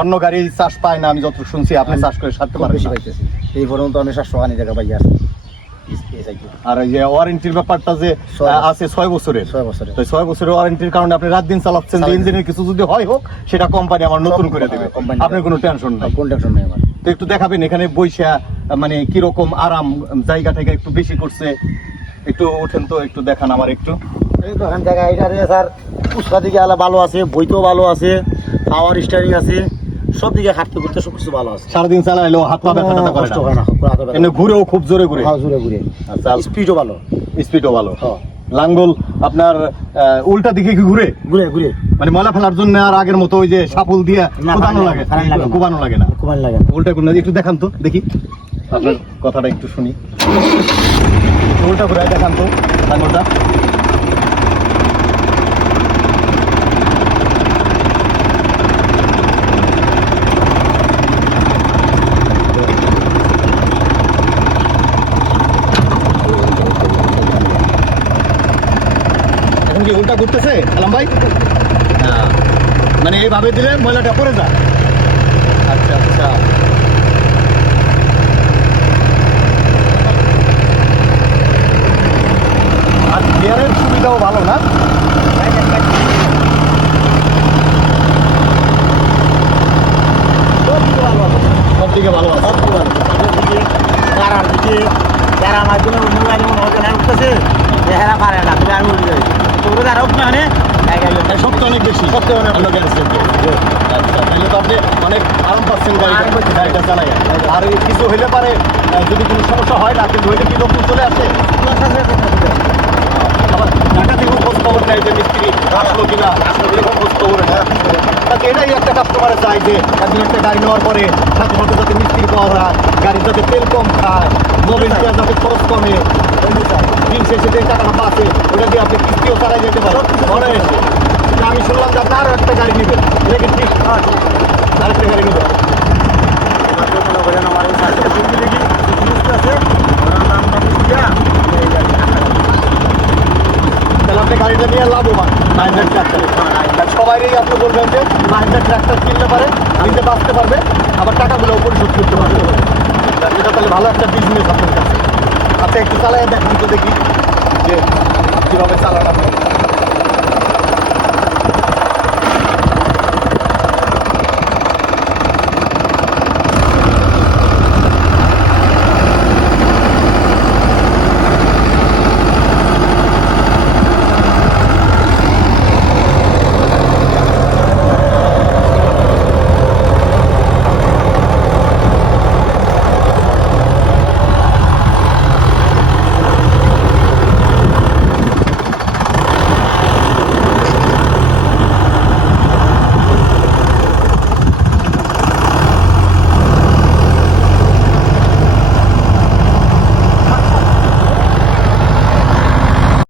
অন্য গাড়ি চাষ পায় না আমি যত শুনছি আপনি চাষ করে সারতে পারেন বেশি। পাইতেছি। এই পর্যন্ত আমি সাতশো খানি টাকা পাই আসি এই আর যে ওয়ারেন্টির ব্যাপারটা যে আছে ছয় বছরের। ছয় বছরে তো ছয় বছরের ওয়ারেন্টির কারণে আপনি রাত দিন চালাচ্ছেন যে ইঞ্জিনের কিছু যদি হয় হোক সেটা কোম্পানি আমার নতুন করে দেবে। কোম্পানি আপনার কোনো টেনশন নাই। কোন টেনশন নেই আমার। তো একটু দেখাবেন এখানে বৈশা মানে কীরকম আরাম জায়গা থেকে একটু বেশি করছে। একটু ওঠেন তো একটু দেখান আমার একটু। এখান থেকে এটা স্যার উৎসা দিকে আলা ভালো আছে বইতেও ভালো আছে পাওয়ার স্টারিং আছে। সব দিকে হাঁটতে ঘুরতে সব কিছু ভালো আছে। সারাদিন চালাইলেও হাত পা ব্যথা কষ্ট হয় না ব্যথা এমনি ঘুরেও খুব জোরে ঘুরে। হ্যাঁ, ঘুরে ঘুরে। আচ্ছা স্পিডও ভালো। স্পিডও ভালো। হ্যাঁ। লাঙ্গল আপনার উল্টা দিকে কি ঘুরে? ঘুরে ঘুরে। মানে ময়লা ফেলার জন্য আর আগের মতো ওই যে সাপুল দিয়ে না, কোদানো কারেন্ট লাগে কারেন্ট লাগে না। কোবানো লাগে উল্টা করে একটু দেখান তো দেখি। আপনার কথাটা একটু শুনি। উল্টা ঘুরে দেখান তো লাঙ্গলটা। কি উল্টা ঘুরতেছে? আলাম ভাই। হ্যাঁ। মানে এইভাবে দিলে ময়লাটা পড়ে যায়। আচ্ছা আচ্ছা। আর গিয়ারের সুবিধাও ভালো না? সব ভালো আছে। সব দিকে ভালো আছে। যারা আমার জন্য মোবাইল মনে হচ্ছে না উঠতেছে পারে না আমি উঠে যাই তো ওরা যারা উঠবে মানে এই সবটা অনেক বেশি। সবটা অনেক অন্য আচ্ছা তাহলে তো আপনি অনেক আরাম পাচ্ছেন গাড়িটা। চালাই আর কিছু হইলে পারে যদি কোনো সমস্যা হয় না কিন্তু হইলে কি লোক চলে আসে? আবার ঢাকা থেকেও খোঁজ খবর নেয় যে মিস্ত্রি আসলো কিনা আসলো এরকম খোঁজ খবর নেয়। এটাই একটা কাস্টমারে চাই যে একদিন একটা গাড়ি নেওয়ার পরে সাথে সাথে যাতে মিস্ত্রি পাওয়া যায় গাড়ি যাতে তেল কম খায় মোবিল তেল যাতে খরচ কমে দিন শেষে যে পাচ্ছে, ওটা দিয়ে আপনি কিস্তিও চালাই যেতে পারেন। আমি শুনলাম যে আরও একটা গাড়ি নেবেন। এটা কি? ঠিক আরেকটা গাড়ি নেবেন। তাহলে গাড়িটা লাভবান। কিনতে পারে পারবে, আবার টাকাগুলো পরিশোধ করতে পারবে। তাহলে ভালো একটা বিজনেস আপনার। একটু চালাই দেখান তো দেখি যে কীভাবে চালানো হয়।